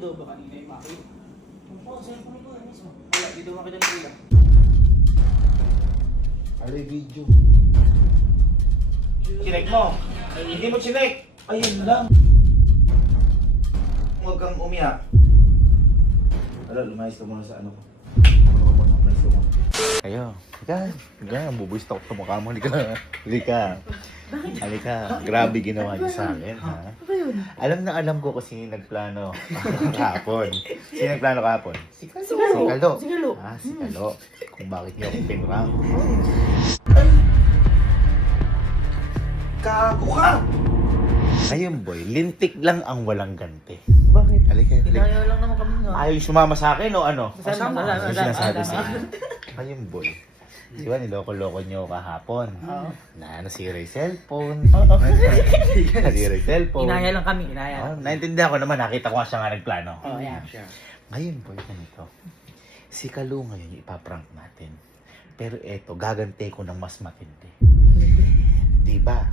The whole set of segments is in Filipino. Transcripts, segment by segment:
daw ba kanina yung maki? Oo, cellphone ito mismo. Wala, dito makita ng kuya. Alay, video. Chinek mo. Hindi mo chinek. Ayun lang. Huwag kang umiyak. Wala, lumayas ka muna sa ano ko. Umayos ka muna. Ayo, halika, bubuwis ako sa mukha mo. Halika. Grabe ginawa niyo sa akin, ha? Alam ko kung sino nagplano kahapon. Sino nagplano kahapon? Si Kalo. Ah, si Kalo. Kung bakit niyo ako pinrang. Kago ka! Ayun, boy, lintik lang ang walang ganti. Bakit? Halika. Pinaya lang naman kami nga. Ayaw sumama sa akin o ano? Sama. Ano sinasabi sa inyo? Ayun, boy. Di ba, niloko-loko niyo kahapon? Oo. Na nasira yung cellphone. Nasira yung cellphone. Inaya lang kami, Oh, inaya. naintindihan ko naman, nakita ko nga siya nga nagplano. Oh, yeah. Ngayon, boy, ganito. Si Kalu ngayon, ipaprank natin. Pero eto, gagante ko ng mas matindi. Di ba?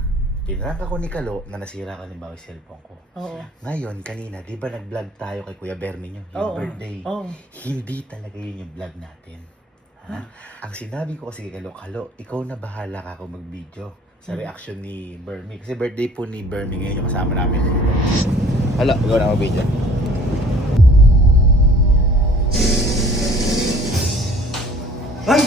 Pinrank ako ni Kalo na nasira ka ni yung cellphone ko. Oo. Ngayon, kanina, di ba nag-vlog tayo kay Kuya Bernie nyo? Yung Oo. birthday. Oo. Hindi talaga yun yung vlog natin. Ha? Ang sinabi ko kasi kay Kalo, ikaw na bahala ka kung mag-video sa reaction ni Bernie. Kasi birthday po ni Bernie ngayon yung kasama namin. Hala, ikaw na mag-video. Ay!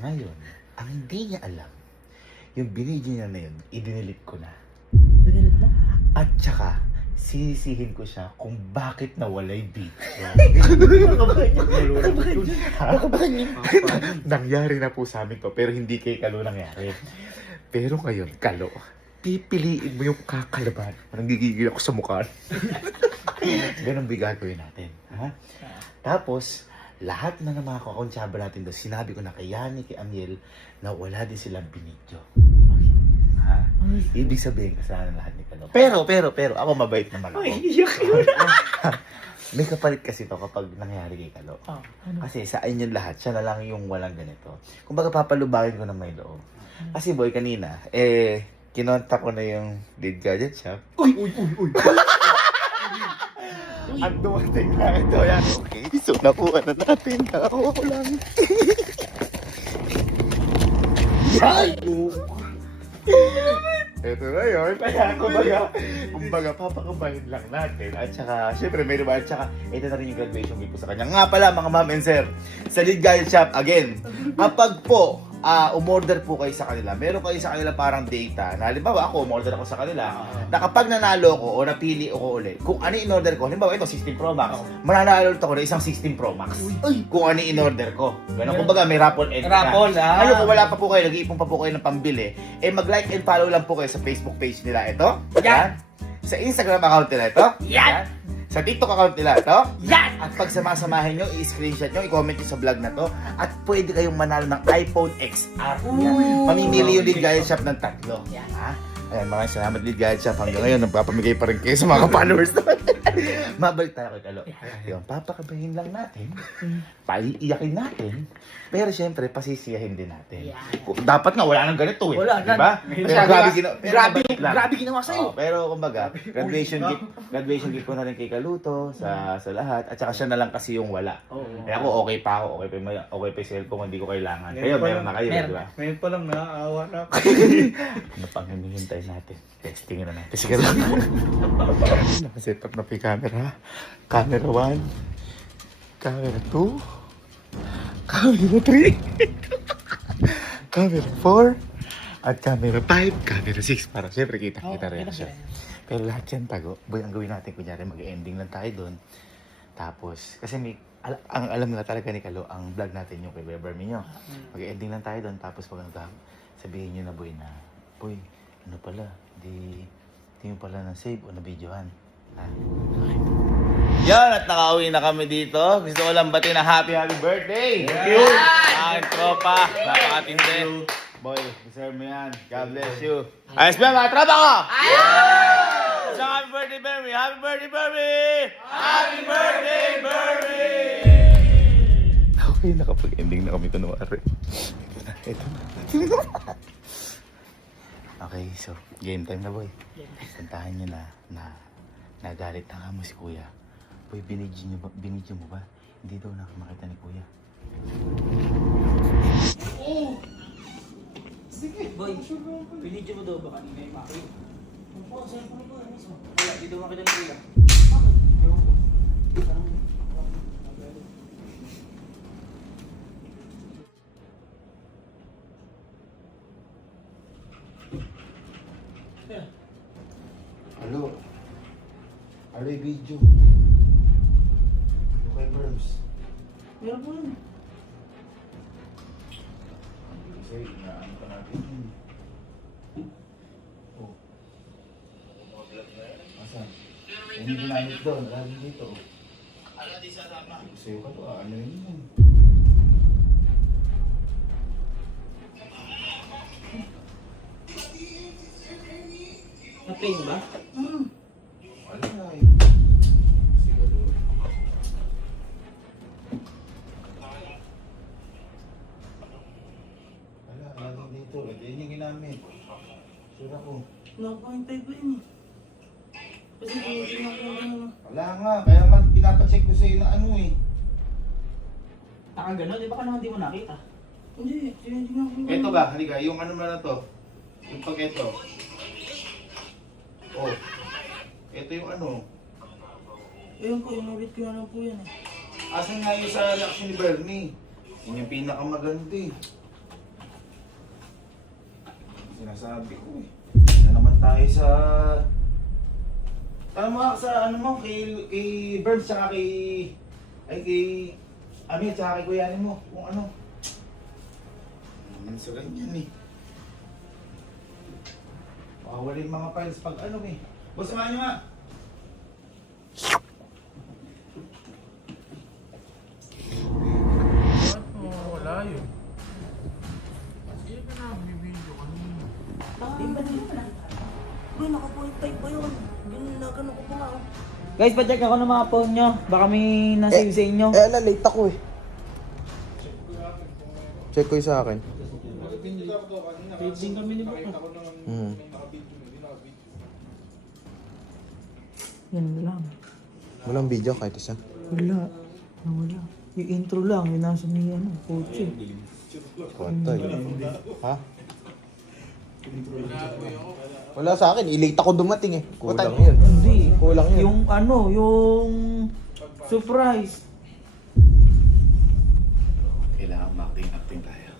Ngayon, ang hindi niya alam, yung binidyo niya na yun, i-delete ko na. Dinilit mo? At saka, sisisihin ko siya kung bakit nawala yung video. Nangyari na po sa amin to, pero hindi kay Kalo nangyari. Pero ngayon, Kalo, pipiliin mo yung kakalaban. Parang gigigil ako sa mukha. Ganun ba gagawin natin? Ha? Tapos, lahat na ng mga kakonsyaba natin doon, sinabi ko na kay Yani, kay Amiel, na wala din silang binidyo. Ha? Ibig sabihin, kasalanan lahat ni Kalo. Pero, ako mabait naman ako. May kapalit kasi to kapag nangyari kay Kalo. Oh, Kasi sa inyong lahat, siya na lang yung walang ganito. Kumbaga papalubagin ko na may loob. Kasi boy, kanina, kinontak ko na yung lead gadget shop. Uy! At dumating na ito. Yan. Okay, so nakuha na natin. Ako lang. Yan! Ito na yun. Kaya kumbaga papakabahin lang natin. At saka, syempre may riba. At saka, ito na rin yung graduation gift ko sa kanya. Nga pala mga ma'am and sir, sa lead gadget shop, again, kapag po, umorder po kayo sa kanila, meron kayo sa kanila parang data na halimbawa ako, umorder ako sa kanila na kapag nanalo ko o napili ako ulit, kung ano in-order ko, halimbawa ito 16 Pro Max, mananalo ulit ako na isang 16 Pro Max kung ano in-order ko. Ganun, kumbaga may raffle end na. Ngayon, kung wala pa po kayo, nag-iipon pa po kayo ng pambili, mag-like and follow lang po kayo sa Facebook page nila. Ito, yan. Sa Instagram account nila ito, yan. Sa TikTok account nila ito, yan! At pag samasamahin nyo, i-screenshot nyo, i-comment nyo sa vlog na to. At pwede kayong manalo ng iPhone XR. Yan. Mamimili yung lead gadget shop ng 3. Ha? Ayan, maraming salamat lead gadget shop. Hanggang ngayon, nagpapamigay pa rin kayo sa mga followers naman. Mabalik tayo kay Kalo. Yung papakabahin lang natin, paiiyakin natin, pero syempre, pasisiyahin din natin. Dapat nga, wala nang ganito eh. Wala, diba? Grabe ginawa sa'yo. Pero kumbaga, graduation gift ko na rin kay Kaluto sa lahat. At saka siya na lang kasi yung wala. Kaya ako okay pa ako, okay pa yung cellphone, hindi ko kailangan. Kayo, meron na kayo, di ba? Ngayon pa lang naaawa na ako. Ano pang hinihintay natin? Testingin na natin. Sige lang. Nakaset up na po yung camera. Camera 1. Camera 2. Camera 3. Camera 4. At camera 5. Camera 6. Para syempre kita rin siya. Pero lahat yan tago. Boy, ang gawin natin, kunyari mag-ending lang tayo doon. Tapos, kasi ang alam nga talaga ni Kalo, ang vlog natin yung kay Weber Minyo. Mag-ending lang tayo doon. Tapos pag sabihin nyo na, boy, ano pala, di mo pala na-save o na-videohan. Yan, at nakauwi na kami dito. Gusto ko lang batiin na happy birthday! Thank you! Ang tropa, napakatindi. Boy, deserve mo yan. God bless you. Ayos ba mga tropa ko? Ayos! So, happy birthday, Bernie! Happy birthday, Bernie! Happy birthday, Bernie! Okay, nakapag-ending na kami kunwari. Ito na. Okay, so game time na boy. Puntahan nyo na nagalit na nga mo si kuya. Boy, binidyo mo ba? Hindi daw nakamakita ni kuya. Boy, pinidyo mo daw ba kanina yung maki? Oo, cellphone ko yan mismo. Wala, di daw makita ni kuya. Bakit? Ewan ko. Alo. Alo yung video. Ano kay Burbs? Meron po yun. Kasi inaano pa natin yun. Oh. Asan? Yung ginamit doon, lagi dito. Ala di sa rama. Sa'yo ka to, ano yun? Na-pain ba? Wala eh. Siguro. Wala, lagi dito. Yan yung ginamit. Sura ko. Nakapahintay ko yun eh. Kasi tinitingnan ko yung Wala nga, kaya naman pinapacheck ko sa'yo na ano eh. nakagano, di ba ka naman di mo nakita? Hindi, tinitingnan ko yung Ito ba, halika, yung ano na to. Yung paketo. Oh. Ito yung ano. Ayun ko, inulit ko na lang po yan eh. Asan nga yung sa reaction ni Bernie? Yun yung pinakamaganda eh. Sinasabi ko eh. Na naman tayo sa... Tama sa ano mo, kay Berns tsaka kay... Ay kay... Amir tsaka kay Kuyanin mo. Kung ano. Naman sa ganyan eh. Makawala yung mga files pag ano eh. Boss, samahan nyo nga. Wala yun. Hindi ka na bibidyo kanina. Di ba din na? Bro, naka-0.5 ba yun? Ganun na, ganun ko pa nga. Guys, pa-check ako ng mga phone nyo. Baka may nasave sa inyo. Late ako eh. Check ko yung sa akin. Page din kami ni Bro. Yan lang. Walang video kahit isa. Wala. Nawala. Yung intro lang, yung nasa may ano, kotse. Patay. Ha? Wala sa akin. I-late ako dumating eh. Kulang yun. Hindi. Kulang yun. Yung ano, yung surprise. Kailangan acting tayo.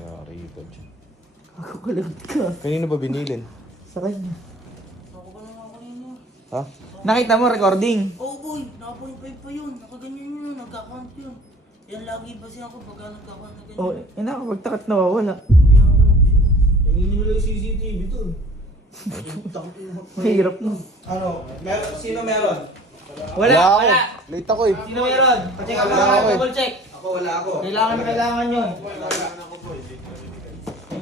Yari ka dyan. Ako kalagot ka. Kanino ba binilin? Sa kanya. Ako ka na nga kanina. Ha? Nakita mo recording? Oh boy, naka-0.5 pa yun. Nakaganyan yun, nagka-count yun. Yan lagi ba siya ako pagka nagka-count na ganyan. Oh, nakapagtakat nawawala. Ginagawa ko siya. Tingin nila yung CCTV to. Mahirap no. Ano? Sino meron? Wala, ako. wala. Late ako eh. Sino meron? Pa-check ako Wala ako eh. double check. Ako, wala ako. Kailangan yun.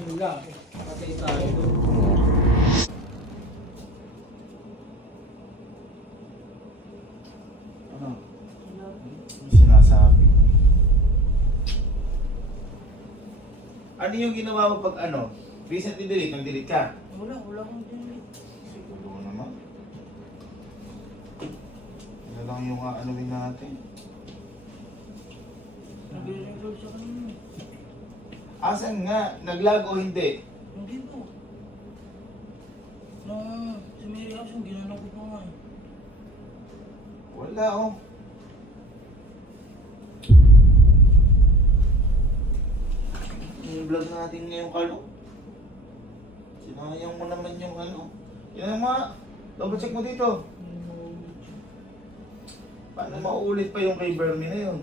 Yun lang. Patay tayo. Ano? Yung sinasabi. Ano yung ginawa mo pag ano? Recently delete, nag-delete ka? Wala akong delete. Siguro naman. Ano lang yung aanuin natin? Nag-re-enroll siya kanina. Asan nga? Naglag o hindi? Hindi po. Nung sa may reaction, ginanong ko pa nga eh. Wala oh. Yung vlog natin ngayong kalo. Sinayang mo naman yung ano. Yan nga. Double check mo dito. Paano mauulit pa yung kay Bernie na yun?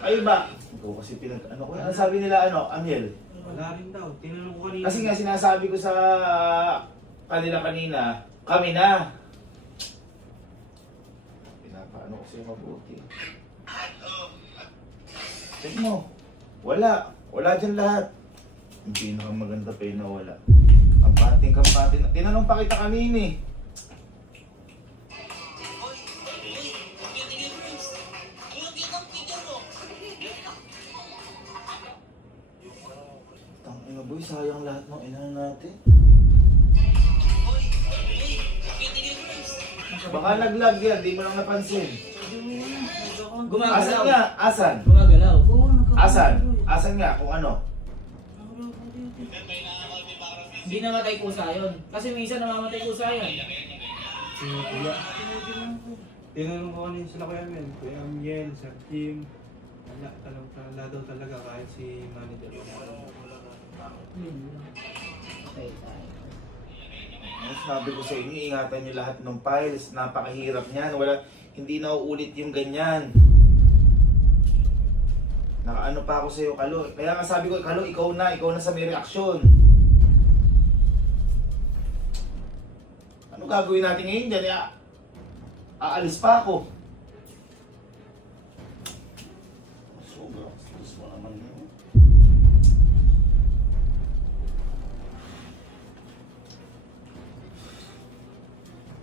Ay ba? Ikaw kasi ano ko. Ano sabi nila ano? Amiel? Wala rin daw. Tinanong ko kanina. Kasi nga sinasabi ko sa kanila kanina, kami na. Pinapaano ko sa'yo mabuti. Check mo. Wala. Wala dyan lahat. Yung pinakamaganda pa yun na wala. Kampating. Tinanong pa kita kanina eh. Ano boy, sayang lahat ng ina natin. Baka naglag yan, di mo lang napansin. Asan Gumagalaw. nga? Asan? Gumagalaw. Asan? Asan nga? Kung ano? Hindi namatay kusa yun. Kasi minsan namamatay kusa yun. Si Kuya. Tinanong ko kanina sila Kuya Mel, Kuya Miel, Sir Tim. Wala daw talaga kahit si manager. Patay tayo. Ano sabi ko sa inyo, ingatan nyo lahat ng files. Napakahirap niyan. Hindi na uulit yung ganyan. Nakaano pa ako sa'yo, Kalo. Kaya nga sabi ko, Kalo, ikaw na sa may reaksyon. Ano gagawin natin ngayon dyan? Aalis pa ako. Sobrang stress mo naman yun.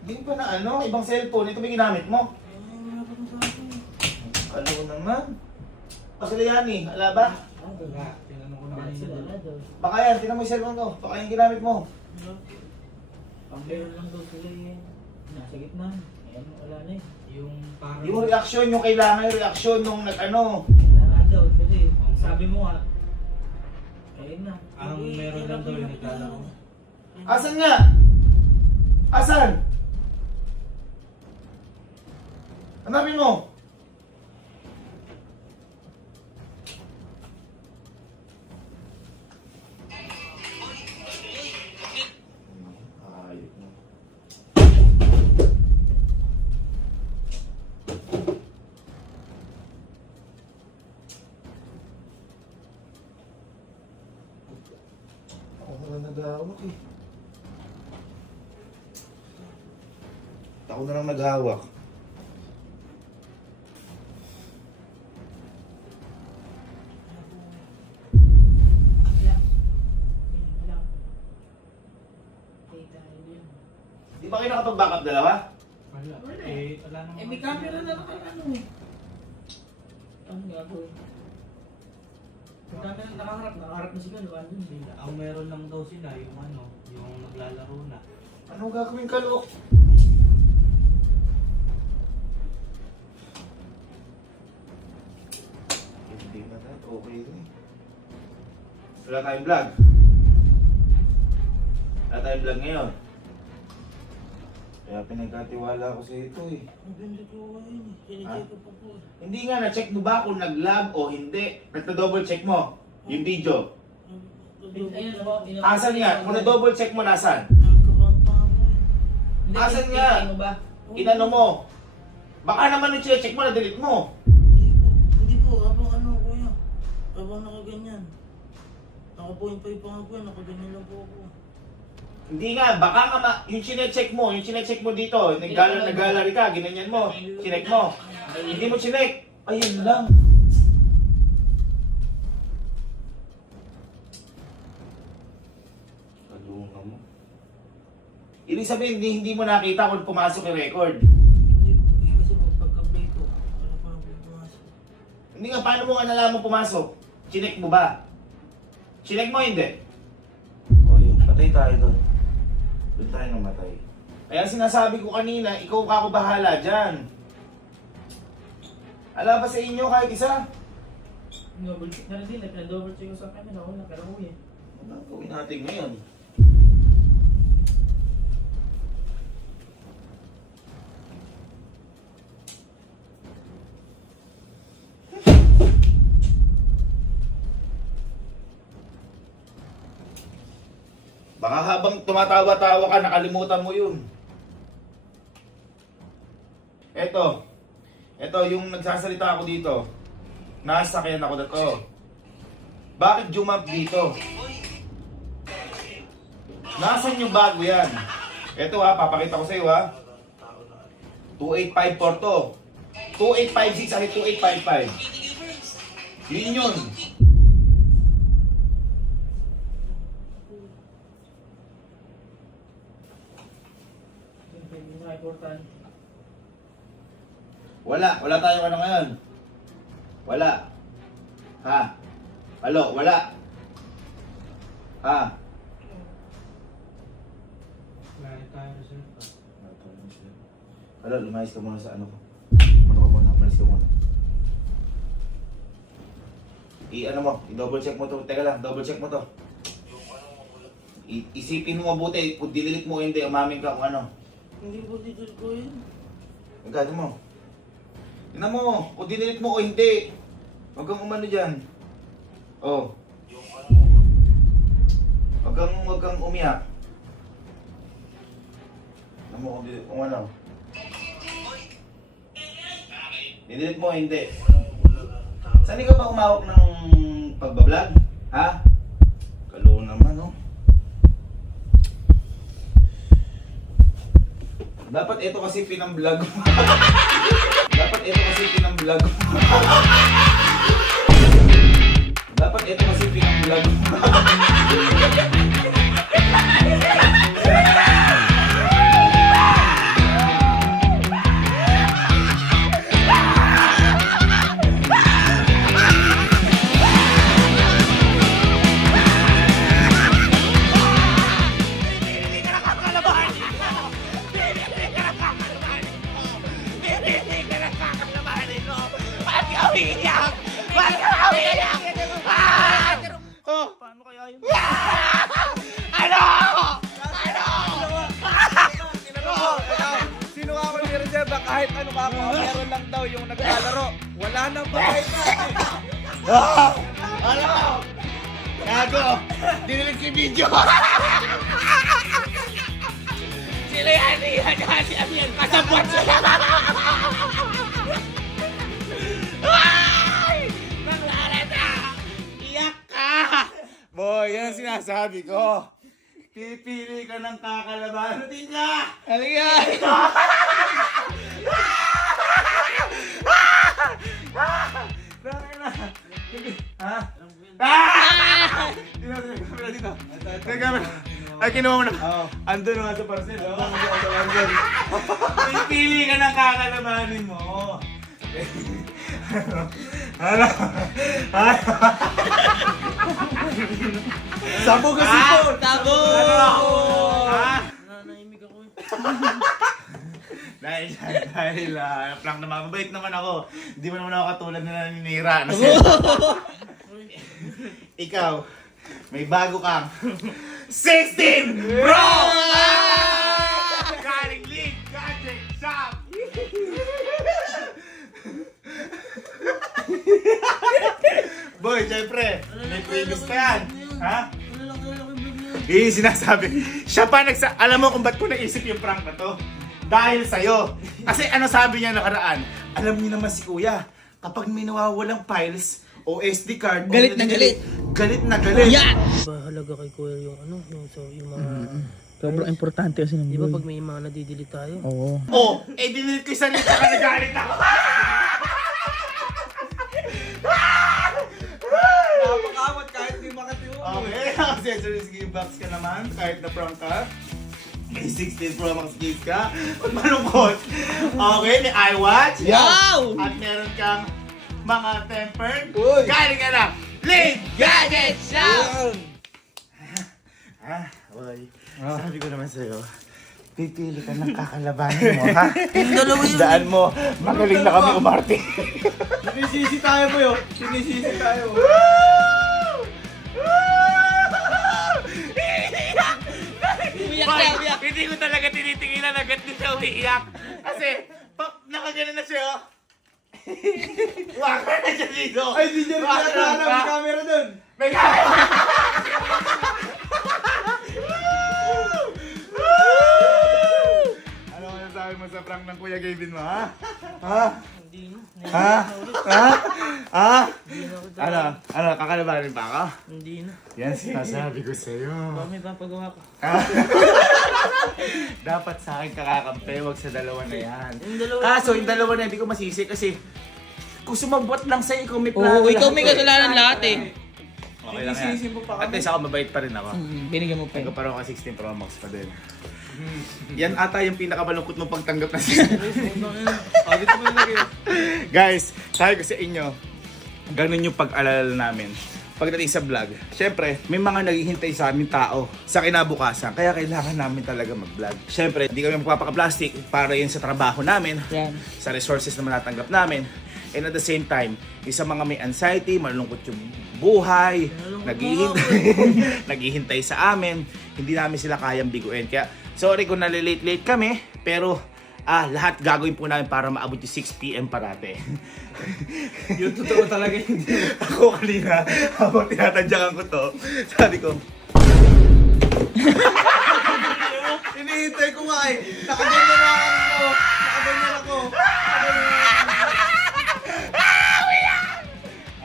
Hindi pa na ano, ibang cellphone. Ito ba ginamit mo? Kalo naman. Pasalayani, ala ba? Wala. Tinanong ko na Bakit sila kanina. na daw? Baka yan, tinan mo yung cellphone ko. Baka yung ginamit mo. Pang-meron lang daw sila eh. Nasa gitna. Ayan, wala na eh. Yung parang... Yung reaksyon, yung kailangan yung reaksyon nung nag-ano. Wala nga daw. Kasi sabi mo nga. Ayun na. Ang meron lang daw yung naglalaro. Asan nga? Asan? Hanapin mo. Ayop mo. Ako na lang naghahawak eh. Ako na lang naghahawak. Di ba kayo nakapag-backup dalawa? Wala. Eh, wala naman. May camera na lang ano eh. Ano gagawin? May camera nakaharap na si Kalo. Ano yun? Ang meron lang daw sila yung ano, yung naglalaro na. Anong gagawin, Kalo? Hindi na tayo. Okay na eh. Wala tayong vlog. Wala tayong vlog ngayon. Kaya pinagkatiwala ko sa ito eh. Hindi nga, na-check mo ba kung nag-lag o hindi? Nagta-double check mo yung video. Ayun po. Asan nga? Kung na-double check mo, nasan? Asan nga? Mo ba? Inano mo? Baka naman yung check mo, na-delete mo. Hindi po, habang ano kuya. Habang nakaganyan. Nakapoint pa yung pangako, nakaganyan lang po ako. Hindi nga, baka nga yung chinecheck mo dito, nag-gallery ka, ginanyan mo, chinek mo. Hindi mo chinek. Ayun lang. Kalunga mo. Ibig sabihin, hindi mo nakita kung pumasok yung record. Hindi po, kasi po, pagka-play ko, wala pa ako pumasok. Hindi nga, paano mo nga nalaman pumasok? Chinek mo ba? Chinek mo, hindi? O yun, patay tayo doon. Doon tayo namatay. Kaya sinasabi ko kanina, ikaw ako bahala dyan. Ala ba sa inyo kahit isa? Double check na rin din. Double check ko sa camera. Wala. Pero uwi. Ano gawin natin ngayon? Baka habang tumatawa-tawa ka, nakalimutan mo yun. Eto, yung nagsasalita ako dito. Nasakyan ako na to. Bakit jumap dito? Nasaan yung bago yan? Eto ha, papakita ko sa iyo ha. 2854 to. 2856 at 2855. Yun yun. Hindi na important. Wala tayong ano ngayon. Wala. Ha? Alo, wala. Ha? Lahat tayo sir. Hala, lumayas ka muna sa ano ko. Ano ka muna, malis ka muna. I-ano mo, i-double check mo to. Teka lang, double check mo to. Isipin mo mabuti, kung dililit mo o hindi, umamin ka kung ano. Hindi po dito ko yun. Magkano mo? Tingnan mo, kung dinilit mo o hindi. Huwag kang umano dyan. Oh. Huwag kang umiyak. Tingnan mo kung ano. Dinilit mo o hindi. Saan ka ba umawak ng pagbablog? Ha? Kalo naman, oh. Dapat ito kasi pinang-vlog mo. Dapat ito kasi pinang-vlog mo. Dapat ito kasi pinang-vlog mo. Paano kaya yun? Sino ako yung reserva? Kahit ano ka ako, meron lang daw yung naglalaro. Wala nang patay na. Ano? Gago! Dinilit si video! Sila yan, yan. Kasabot sila. Ay! Naglarata! Iyak ka! Boy, yan ang sinasabi ko. Pipili ka ng kakalaban. Natin ka! Halika! Bakit na? Ha? Ah! Dito. Ay, kinuha mo na. Andun nga sa parcel. Pipili ka ng kakalabanin mo. Ano? Sabog ka sipon! Tabo! Ha? Nanahimik ako eh. Dahil plank naman, mabait naman ako. Hindi mo naman ako katulad na naninira. Ikaw, may bago kang 16 Bro! Galing League Gadget Shop! Boy, syempre, may previous ka yan. Ha? Ano lang kaya yung vlog niya? Sinasabi. Siya pa alam mo kung ba't ko naisip yung prank na to? Dahil sa'yo. Kasi ano sabi niya nakaraan? Alam niyo naman si Kuya, kapag may nawawalang files o SD card, Galit na galit. Galit na galit. Yan! Bahalaga kay Kuya yung ano, yung mga... Sobrang importante kasi ng Di ba pag may mga nadidelete tayo? Oo. Oh, dinilit ko yung sarili ka nagalit ako. Napakawat kahit di makatiwa. Okay, accessories gift box ka naman, kahit na prank ka. May 16 Pro Max gift ka. Huwag malungkot. Okay, may iWatch. Wow! At meron kang mga tempered. Uy! Galing ka na. League Gadget Shop! Boy. Sabi ko naman sa'yo, pipili ka ng kakalabanin mo, ha? Dalawa yun. Daan mo, magaling na kami umarte. Sinisisi tayo po yun. Sinisisi tayo. Umiyak na, umiyak. Hindi ko talaga tinitingilan agad din siya umiiyak. Kasi, nakagana na siya, oh. Waka na siya dito. Ay, di dyan pinatala. May camera dun. May camera. Ano ka nasabi mo sa prank ng Kuya Gavin mo, ha? Ha? Hindi na. Ha? Ha? Ha? Hindi na ako Ano? Ano? Kakalabanin pa ako? Hindi na. Yan sinasabi ko sa'yo. Baka may papagawa ko. Dapat sa akin kakakampi, wag sa dalawa na yan. Yung dalawa. Kaso yung dalawa na hindi ko masisi kasi kung sumabot lang sa'yo, ikaw may Oo, plano. ikaw may kasalanan lahat eh. Okay lang yan. Sinisisi mo pa At kami. least ako mabait pa rin ako. Binigyan mo pa yun. Nagkaparoon ka 16 Pro Max pa din. Yan ata yung pinakamalungkot mong pagtanggap na siya. Dito mo yung lagay. Guys, sabi ko sa inyo, ganun yung pag-alala namin. pagdating sa vlog. Siyempre, may mga naghihintay sa aming tao sa kinabukasan. Kaya kailangan namin talaga mag-vlog. Siyempre, hindi kami magpapaka-plastic para yun sa trabaho namin, Yan. sa resources na manatanggap namin. And at the same time, isa mga may anxiety, malungkot yung buhay, naghihintay sa amin, hindi namin sila kayang biguin. Kaya, sorry kung nalilate-late kami, pero lahat gagawin po namin para maabot yung 6 PM parate. Yung totoo talaga hindi. Ako kanina, habang tinatadyakan ko to, sabi ko, hinihintay ko nga eh. Nakaganyan na ako. Nakaganyan ako.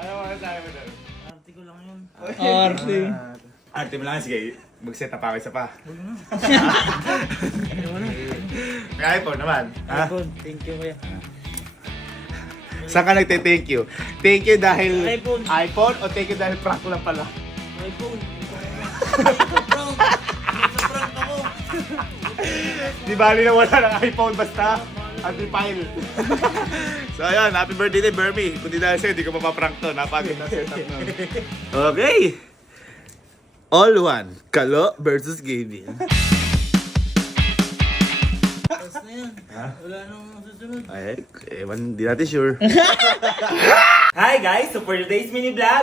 Ano mga sabi mo doon? Arte ko lang yun. Arte. Arte mo lang, sige. Mag-set up ako isa pa. May iPhone naman. Ha? iPhone, thank you kuya. Saan ka nagte-thank you? Thank you dahil iPhone. iPhone o thank you dahil prank lang pala? iPhone. Prank ako. Di bali na wala ng iPhone basta anti-file. So ayun, happy birthday Bermy. Kung di dahil sa'yo, di ko mapaprank to. Napagod na setup nun. Okay. All one. Kalo versus Gavin. Tapos na yan. Wala nang susunod. Ay, ewan, di natin sure. Hi guys! So for today's mini vlog,